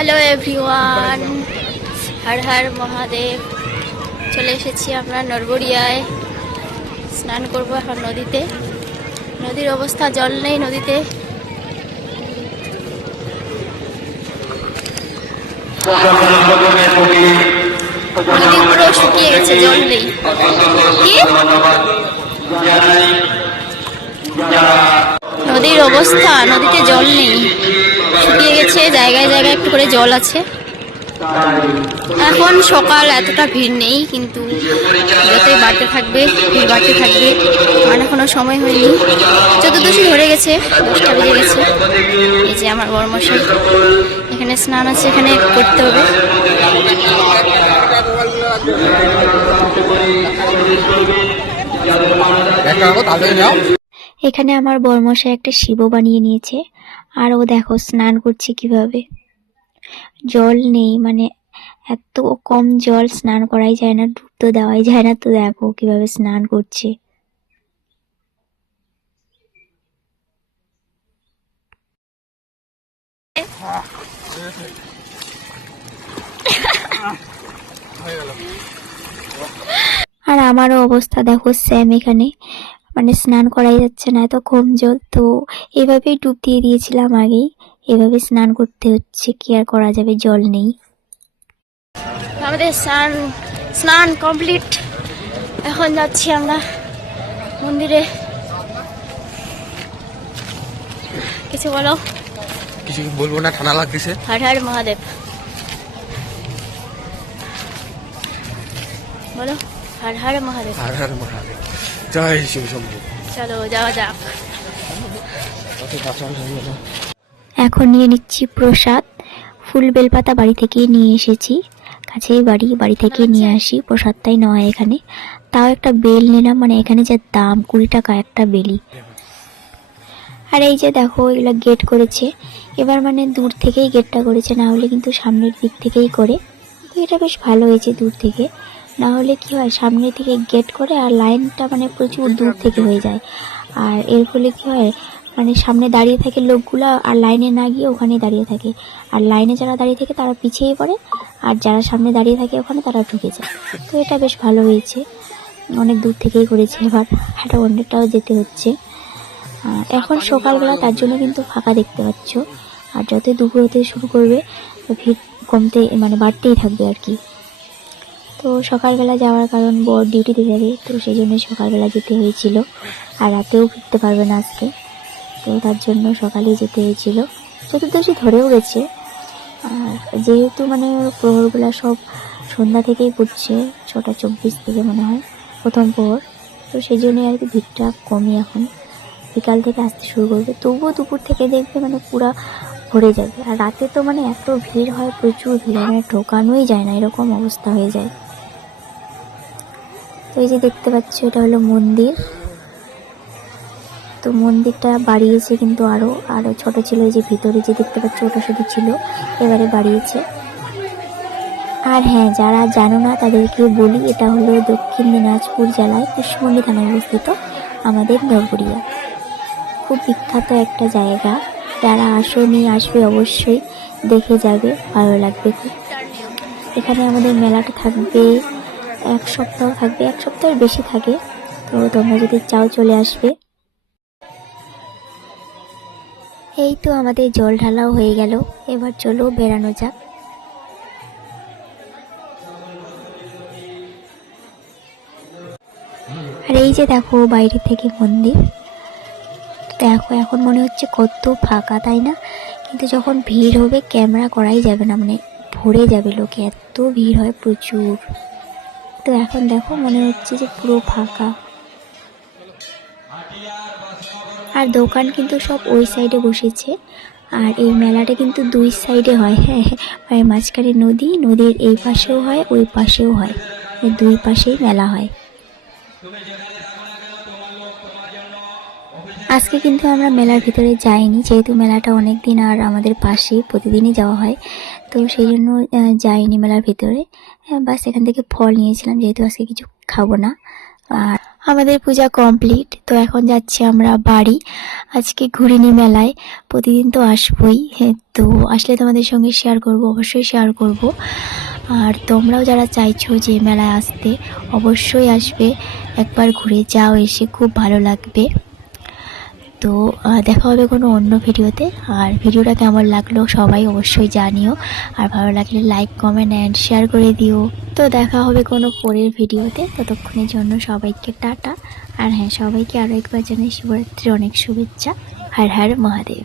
Hello everyone, Har Har Mahadev. চলে এসেছি আমরা নরবরিয়ায়, স্নান করবো এখন নদীতে। নদীর অবস্থা, জল নেই নদীতে। নদী পুরো শুকিয়ে গেছে, জল নেই। কি নদীর অবস্থা, নদীতে জল নেই, শুকিয়ে গেছে। জায়গায় জায়গায় একটু করে জল আছে। এখন সকাল, এতটা ভিড় নেই, কিন্তু যতই বাড়তে থাকবে ভিড় বাড়তে থাকবে। মানে কোনো সময় হয়নি, চতুর্দশী ধরে গেছে, 10টা বেজে গেছে। এই যে আমার বড়মশাই, এখানে স্নান আছে, এখানে করতে হবে। এখানে আমার বড়মশাই একটা শিব বানিয়ে নিয়েছে, আর ও দেখো স্নান করছে কিভাবে। জল নেই, মানে এত কম জল, স্নান করাই যায় না, ডুব তো দেওয়াই যায় না। তো দেখো কিভাবে স্নান করছে। আর আমারও অবস্থা দেখো স্যাম, এখানে মানে স্নান করাই যাচ্ছে না, এত কম জল। তো এভাবেই ডুব দিয়ে দিয়েছিলাম আগেই, এভাবে স্নান করতে হচ্ছে, কি আর করা যাবে, জল নেই। আমাদের স্নান কমপ্লিট। এখন যাচ্ছি আমরা মন্দিরে। কিছু বলো। কিছু বলবো না, ঠান্ডা লাগতেছে। হর হর মহাদেব বলো। হর হর মহাদেব। হর হর মহাদেব, জয় শিব শম্ভু। চলো যাওয়া যাক। এখন এখন নিয়ে নিচ্ছি প্রসাদ। ফুল বেলপাতা বাড়ি থেকেই নিয়ে এসেছি, কাছেই বাড়ি থেকে নিয়ে আসি, প্রসাদটাই নেওয়া এখানে। তাও একটা বেল নিলাম, মানে এখানে যে দাম 20 টাকা একটা বেলি। আর এই যে দেখো, এগুলো গেট করেছে এবার, মানে দূর থেকেই গেটটা করেছে, না হলে কিন্তু সামনের দিক থেকেই করে। তো এটা বেশ ভালো হয়েছে দূর থেকে, না হলে কি হয়, সামনের দিকে গেট করে আর লাইনটা মানে প্রচুর দূর থেকে হয়ে যায়। আর এর ফলে কি হয়, মানে সামনে দাঁড়িয়ে থাকে লোকগুলা, আর লাইনে না গিয়ে ওখানে দাঁড়িয়ে থাকে। আর লাইনে যারা দাঁড়িয়ে থাকে তারা পিছিয়ে পড়ে, আর যারা সামনে দাঁড়িয়ে থাকে ওখানে তারা ঢুকে যায়। তো এটা বেশ ভালো হয়েছে, অনেক দূর থেকেই করেছে। এবার একটা অনেকটাও যেতে হচ্ছে। এখন সকালবেলা, তার জন্য কিন্তু ফাঁকা দেখতে পাচ্ছ। আর যতই দুপুর হতে শুরু করবে ভিড় কমতে, মানে বাড়তেই থাকবে আর কি। তো সকালবেলা যাওয়ার কারণ, বর ডিউটিতে যাবে, তো সেই জন্য সকালবেলা যেতে হয়েছিল। আর রাতেও ফিরতে পারবে না আজকে, তো তার জন্য সকালেই যেতে হয়েছিল। চতুর্দশী ধরেও গেছে, আর যেহেতু মানে প্রহরগুলা সব সন্ধ্যা থেকেই পড়ছে, 6টা 24 থেকে মনে হয় প্রথম প্রহর, তো সেই জন্যই আর কি ভিড়টা কমই। এখন বিকাল থেকে আসতে শুরু করবে, তবুও দুপুর থেকে দেখবে মানে পুরা ভরে যাবে। আর রাতে তো মানে এত ভিড় হয়, প্রচুর ভিড়, মানে ঢোকানোই যায় না, এরকম অবস্থা হয়ে যায়। তো এই যে দেখতে পাচ্ছ, এটা হলো মন্দির। তো মন্দিরটা বাড়িয়েছে, কিন্তু আরো ছোট ছিল। এই যে ভিতরে যে দেখতে পাচ্ছ, ওটা শুধু ছিল, এবারে বাড়িয়েছে। আর হ্যাঁ, যারা জানো না তাদেরকে বলি, এটা হলো দক্ষিণ দিনাজপুর জেলায় কুশমন্ডি থানায় অবস্থিত আমাদের নরবরিয়া। খুব বিখ্যাত একটা জায়গা, যারা আসেনি আসবে, অবশ্যই দেখে যাবে, ভালো লাগবে খুব। এখানে আমাদের মেলাটা থাকবে 1 সপ্তাহ, থাকবে 1 সপ্তাহের বেশি থাকে। তো তোমরা যদি চাও চলে আসবে। এই তো আমাদের জল ঢালাও হয়ে গেল, এবার চলো বেড়ানো যাক। আর এই যে দেখো বাইরে থেকে মন্দির, দেখো এখন মনে হচ্ছে কত ফাঁকা, তাই না? কিন্তু যখন ভিড় হবে ক্যামেরা করাই যাবে না, মানে ভরে যাবে লোকে, এত ভিড় হয় প্রচুর। তো এখন দেখো মনে হচ্ছে যে পুরো ফাঁকা। আর দোকান কিন্তু সব ওই সাইডে বসেছে। আর এই মেলাটা কিন্তু 2 সাইডে হয়, হ্যাঁ, মানে মাঝখানে নদী, নদীর এই পাশেও হয়, ওই পাশেও হয়, 2 পাশেই মেলা হয়। আজকে কিন্তু আমরা মেলার ভিতরে যাইনি, যেহেতু মেলাটা অনেক দিন আর আমাদের পাশেই, প্রতিদিনই যাওয়া হয়, তো সেই জন্য যাইনি মেলার ভিতরে। বাস এখান থেকে ফল নিয়েছিলাম, যেহেতু আজকে কিছু খাবো না। আর আমাদের পূজা কমপ্লিট, তো এখন যাচ্ছি আমরা বাড়ি। আজকে ঘুরিনি মেলায়, প্রতিদিন তো আসবই, হ্যাঁ, তো আসলে তোমাদের সঙ্গে শেয়ার করব, অবশ্যই শেয়ার করব। আর তোমরাও যারা চাইছো যে মেলায় আসতে, অবশ্যই আসবে, একবার ঘুরে যাও, এসে খুব ভালো লাগবে। তো দেখা হবে কোনো অন্য ভিডিওতে। আর ভিডিওটা কেমন লাগলো সবাই অবশ্যই জানিও, আর ভালো লাগলে লাইক কমেন্ট অ্যান্ড শেয়ার করে দিও। তো দেখা হবে কোনো পরের ভিডিওতে, ততক্ষণের জন্য সবাইকে টাটা। আর হ্যাঁ, সবাইকে আরও একবার জানাই শিবরাত্রির অনেক শুভেচ্ছা। হর হর মহাদেব।